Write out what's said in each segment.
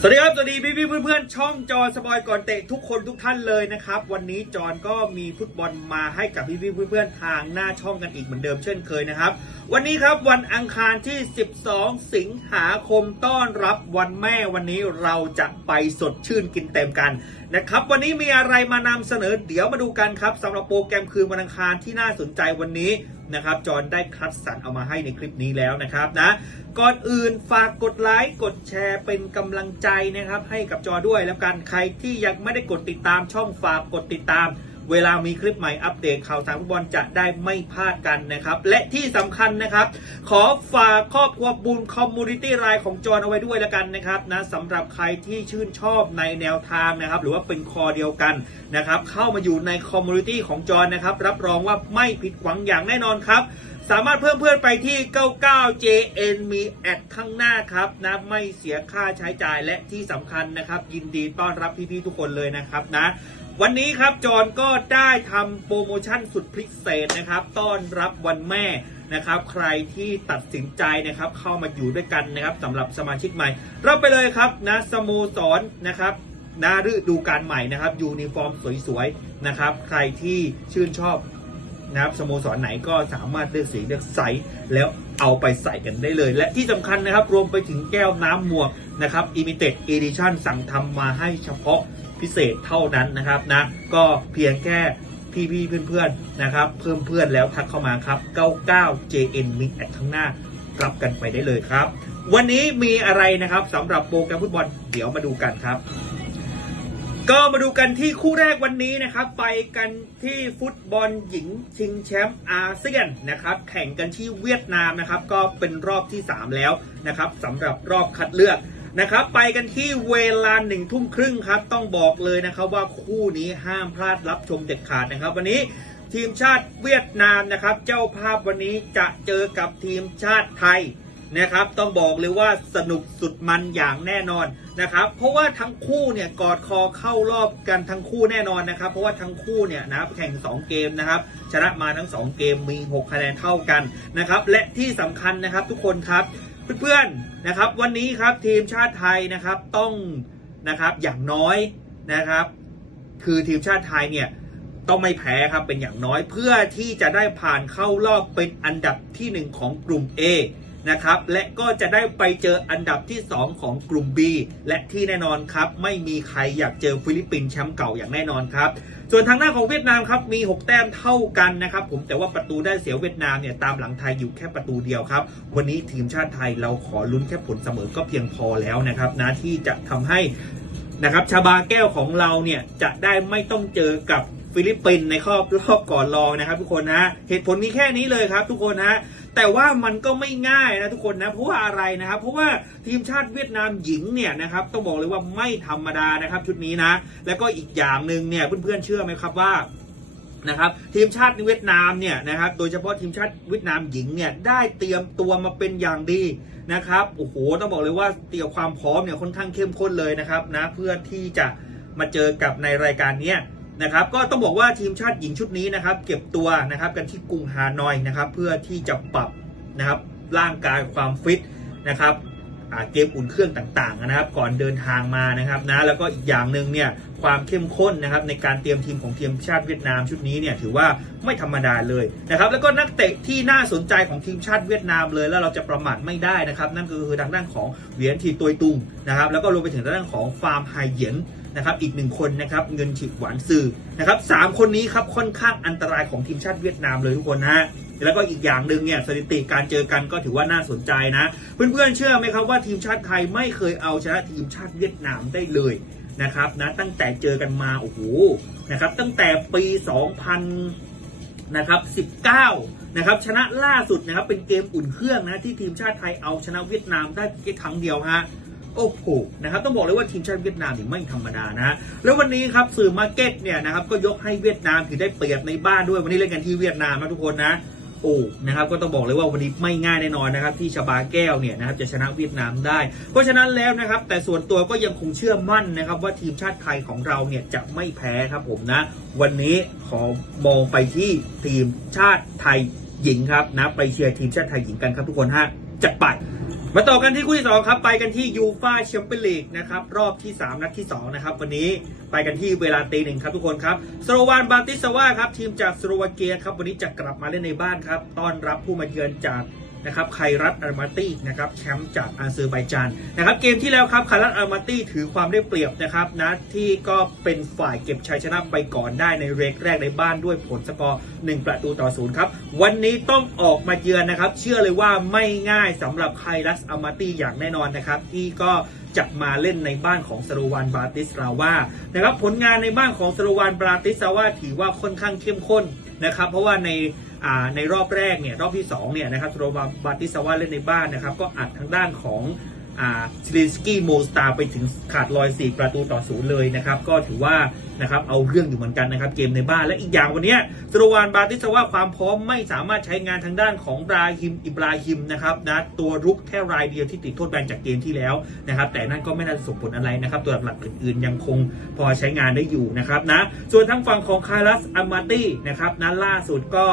สวัสดีครับ สวัสดีพี่พี่เพื่อนๆ ช่องจอสปอยก่อนเตะทุกคนทุกท่านเลยนะครับ วันนี้จอนก็มีฟุตบอลมาให้กับพี่พี่เพื่อนๆ ทางหน้าช่องกันอีกเหมือนเดิมเช่นเคยนะครับ วันนี้ครับวันอังคารที่ 12 สิงหาคมต้อนรับวันแม่วันนี้เราจะไปสดชื่นกินเต็มกันนะครับ วันนี้มีอะไรมานำเสนอเดี๋ยวมาดูกันครับสำหรับโปรแกรมคืนวันอังคารที่น่าสนใจวันนี้ นะครับจอนได้คัดสรรเอามาให้ในคลิปนี้แล้วนะครับนะก่อนอื่นฝากกดไลค์กดแชร์เป็นกำลังใจนะครับให้กับจอด้วยแล้วกันใครที่ยังไม่ได้กดติดตามช่องฝากกดติดตาม เวลามีคลิปใหม่อัปเดตข่าวสารฟุตบอลจะได้ไม่พลาดกันนะครับ และที่สำคัญนะครับ ขอฝากครอบครัวบุญคอมมูนิตี้ไลน์ของจอนเอาไว้ด้วยแล้วกันนะครับนะสำหรับใครที่ชื่นชอบในแนวทางนะครับ หรือว่าเป็นคอเดียวกันนะครับเข้ามาอยู่ในคอมมูนิตี้ของจอนะครับ รับรองว่าไม่ผิดหวังอย่างแน่นอนครับสามารถเพิ่มเพื่อนไปที่ 99JN มีแอดข้างหน้าครับนะไม่เสียค่าใช้จ่ายและที่สำคัญนะครับ ยินดีต้อนรับพี่ๆทุกคนเลยนะครับนะ วันนี้ครับจอนก็ได้ทำโปรโมชั่นสุดพิเศษนะครับ ต้อนรับวันแม่นะครับ ใครที่ตัดสินใจนะครับ เข้ามาอยู่ด้วยกันนะครับสำหรับสมาชิกใหม่ รับไปเลยครับนะสโมสรนนะครับนะฤดูกาลใหม่นะครับ ยูนิฟอร์มสวยๆนะครับ ใครที่ชื่นชอบนะครับสโมสรไหนก็สามารถเลือกสีเลือกไซส์แล้วเอาไปใส่กันได้เลย และที่สำคัญนะครับ รวมไปถึงแก้วน้ำหมวกนะครับ Limited Edition สั่งทำมาให้เฉพาะ พิเศษเท่านั้นนะครับนะก็เพียงแค่พี่ๆเพื่อนๆนะครับ เพิ่มเพื่อนแล้วทักเข้ามาครับ 99JN มีแอดข้างหน้ารับกันไปได้เลยครับ วันนี้มีอะไรนะครับสำหรับโปรแกรมฟุตบอลเดี๋ยวมาดูกันครับ ก็มาดูกันที่คู่แรกวันนี้นะครับ ไปกันที่ฟุตบอลหญิงชิงแชมป์อาเซียนนะครับ แข่งกันที่เวียดนามนะครับ ก็เป็นรอบที่ 3 แล้วนะครับสำหรับรอบคัดเลือก นะครับ ไปกันที่เวลาหนึ่งทุ่มครึ่งครับ ต้องบอกเลยนะครับว่าคู่นี้ห้ามพลาดรับชมเด็ดขาดนะครับ วันนี้ทีมชาติเวียดนามนะครับ เจ้าภาพวันนี้จะเจอกับทีมชาติไทยนะครับ ต้องบอกเลยว่าสนุกสุดมันอย่างแน่นอนนะครับ เพราะว่าทั้งคู่เนี่ยกอดคอเข้ารอบกันทั้งคู่แน่นอนนะครับ เพราะว่าทั้งคู่เนี่ยนะแข่ง 2 เกมนะครับ ชนะมาทั้ง 2 เกมมี 6 คะแนนเท่ากันนะครับ และที่สำคัญนะครับทุกคนครับ เพื่อนๆนะครับวันนี้ครับทีมชาติไทยนะครับต้องนะครับอย่างน้อยนะครับ คือทีมชาติไทยเนี่ยต้องไม่แพ้ครับเป็นอย่างน้อยเพื่อที่จะได้ผ่านเข้ารอบเป็นอันดับทีหนึ่1 ของกลุ่ม A นะครับ และก็จะได้ไปเจออันดับที่ 2 ของกลุ่ม B และที่แน่นอนครับไม่มีใครอยากเจอฟิลิปปินส์แชมป์เก่าอย่างแน่นอนครับ ส่วนทางหน้าของเวียดนามครับมี 6 แต้มเท่ากันนะครับ ผมแต่ว่าประตูได้เสียเวียดนามเนี่ยตามหลังไทยอยู่แค่ประตูเดียวครับ วันนี้ทีมชาติไทยเราขอลุ้นแค่ผลเสมอก็เพียงพอแล้วนะครับนะที่จะทำให้นะครับชาบาแก้วของเราเนี่ยจะได้ไม่ต้องเจอกับ ฟิลิปปินส์ในรอบรอบก่อนรองนะครับ ทุกคนนะเหตุผลมีแค่นี้เลยครับ ทุกคนนะแต่ว่ามันก็ไม่ง่ายนะทุกคนนะเพราะว่าอะไรนะครับ เพราะว่าทีมชาติเวียดนามหญิงเนี่ยนะครับต้องบอกเลยว่าไม่ธรรมดานะครับ ชุดนี้นะ แล้วก็อีกอย่างหนึ่งเนี่ยเพื่อนๆเชื่อไหมครับว่านะครับทีมชาติเวียดนามเนี่ยนะครับโดยเฉพาะทีมชาติเวียดนามหญิงเนี่ยได้เตรียมตัวมาเป็นอย่างดีนะครับโอ้โหต้องบอกเลยว่าเตรียมความพร้อมเนี่ยค่อนข้างเข้มข้นเลยนะครับนะเพื่อที่จะมาเจอกับในรายการเนี้ย นะครับก็ต้องบอกว่าทีมชาติหญิงชุดนี้นะครับ เก็บตัวนะครับกันที่กรุงฮานอยนะครับ เพื่อที่จะปรับนะครับร่างกายความฟิตนะครับเกมอุ่นเครื่องต่างๆนะครับ ก่อนเดินทางมานะครับนะแล้วก็อีกอย่างหนึ่งเนี่ยความเข้มข้นนะครับในการเตรียมทีมของทีมชาติเวียดนามชุดนี้เนี่ยถือว่าไม่ธรรมดาเลยนะครับแล้วก็นักเตะที่น่าสนใจของทีมชาติเวียดนามเลย แล้วเราจะประมาทไม่ได้นะครับ นั่นก็คือทางด้านของเหวียนทีตัวยตุงนะครับแล้วก็รวมไปถึงทางด้านของฟาร์มไฮเหยียน นะครับอีกหนึ่งคนนะครับเงินฉิกหวานซือนะครับสามคนนี้ครับค่อนข้างอันตรายของทีมชาติเวียดนามเลยทุกคนนะฮะแล้วก็อีกอย่างหนึ่งเนี่ยสถิติการเจอกันก็ถือว่าน่าสนใจนะ เพื่อนๆเชื่อไหมครับว่าทีมชาติไทยไม่เคยเอาชนะทีมชาติเวียดนามได้เลยนะครับนะตั้งแต่เจอกันมาโอ้โหนะครับตั้งแต่ปี 2000นะครับ19นะครับชนะล่าสุดนะครับเป็นเกมอุ่นเครื่องนะที่ทีมชาติไทยเอาชนะเวียดนามได้แค่ครั้งเดียวฮะ โอ้โหนะครับต้องบอกเลยว่าทีมชาติเวียดนามนี่ไม่ธรรมดานะแล้ววันนี้ครับสื่อมาเก็ตเนี่ยนะครับก็ยกให้เวียดนามถือได้เปรียบในบ้านด้วยวันนี้เล่นกันที่เวียดนามนะทุกคนนะโอ้นะครับก็ต้องบอกเลยว่าวันนี้ไม่ง่ายแน่นอนนะครับที่ชาบาแก้วเนี่ยนะครับจะชนะเวียดนามได้ เพราะฉะนั้นแล้วนะครับ แต่ส่วนตัวก็ยังคงเชื่อมั่นนะครับว่าทีมชาติไทยของเราเนี่ยจะไม่แพ้ครับผมนะ วันนี้ขอมองไปที่ทีมชาติไทยหญิงครับนะไปเชียร์ทีมชาติไทยหญิงกันครับทุกคนฮะจัดไป มาต่อกันที่คู่ที่สองครับ ไปกันที่ยูฟาแชมเปี้ยนลีกนะครับ รอบที่ 3 นัดที่ 2 นะครับ วันนี้ไปกันที่เวลาตีหนึ่งครับทุกคนครับสโลวานบาติสวาครับ ทีมจากสโลวาเกียครับ วันนี้จะกลับมาเล่นในบ้านครับ ต้อนรับผู้มาเยือนจาก นะครับไครัตอาร์มาตี้นะครับแชมป์จากอาเซอร์ไบจานนะครับเกมที่แล้วครับไครัตอาร์มาตี้ถือความได้เปรียบนะครับนะที่ก็เป็นฝ่ายเก็บชัยชนะไปก่อนได้ในเรกแรกในบ้านด้วยผลสกอร์1ประตูต่อศูนย์ครับวันนี้ต้องออกมาเยือนนะครับ เชื่อเลยว่าไม่ง่ายสำหรับไครัสอาร์มาตี้อย่างแน่นอนนะครับที่ก็จะมาเล่นในบ้านของสโลวานบราติสลาวานะครับผลงานในบ้านของสโลวานบราติสลาวาถือว่าค่อนข้างเข้มข้นนะครับ เพราะว่าใน ในรอบแรกเนี่ยรอบที่2เนี่ยนะครับสโลวานบาติสลาวาเล่นในบ้านนะครับก็อัดทางด้านของซิลินสกี้โมสตาไปถึงขาดลอย 4 ประตูต่อศูนย์เลยนะครับก็ถือว่านะครับเอาเรื่องอยู่เหมือนกันนะครับเกมในบ้านและอีกอย่างวันนี้สโลวานบาติสลาวาความพร้อมไม่สามารถใช้งานทางด้านของบราฮิมอิบราฮิมนะครับนะตัวรุกแค่รายเดียวที่ติดโทษแบนจากเกมที่แล้วนะครับแต่นั่นก็ไม่น่าจะส่งผลอะไรนะครับตัวหลักๆอื่นๆยังคงพอใช้งานได้อยู่นะครับนะส่วนทางฝั่งของคารัสอามาตี้นะครับนั้นล่าสุดก็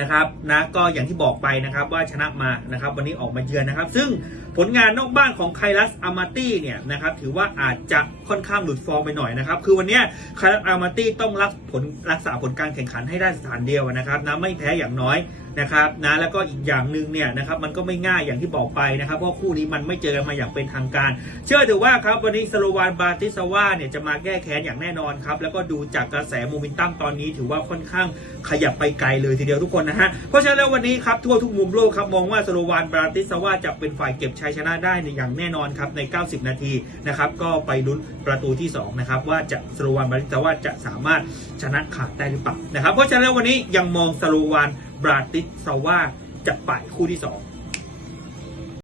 นะครับนะก็อย่างที่บอกไปนะครับว่าชนะมานะครับ วันนี้ออกมาเยือนนะครับ ซึ่ง ผลงานนอกบ้านของไคลัสอามาตี้เนี่ยนะครับถือว่าอาจจะค่อนข้างหลุดฟอร์มไปหน่อยนะครับคือวันนี้ไคลัสอามาตี้ต้องรักผลรักษาผลการแข่งขันให้ได้สถานเดียวนะครับนะไม่แพ้อย่างน้อยนะครับนะแล้วก็อีกอย่างหนึ่งเนี่ยนะครับมันก็ไม่ง่ายอย่างที่บอกไปนะครับเพราะคู่นี้มันไม่เจอกันมาอย่างเป็นทางการ เชื่อถือว่าครับวันนี้สโลวานบาติสวาเนี่ยจะมาแก้แค้นอย่างแน่นอนครับแล้วก็ดูจากกระแสโมเมนตัมตอนนี้ ถือว่าค่อนข้างขยับไปไกลเลยทีเดียวทุกคนนะฮะเพราะฉะนั้นแล้ววันนี้ครับทั่วทุกมุมโลกครับมองว่าสโลวานบาติสวาจะเป็นฝ่ายเก็บชัยชนะได้ในอย่างแน่นอนครับใน 90 นาทีนะครับก็ไปลุ้นประตูที่2นะครับว่าจะสโลวานบาติสว่าจะสามารถชนะขาดได้หรือเปล่านะครับเพราะฉะนั้นวันนี้ยังมองสโลวานบราติสว่าจะไปคู่ที่สอง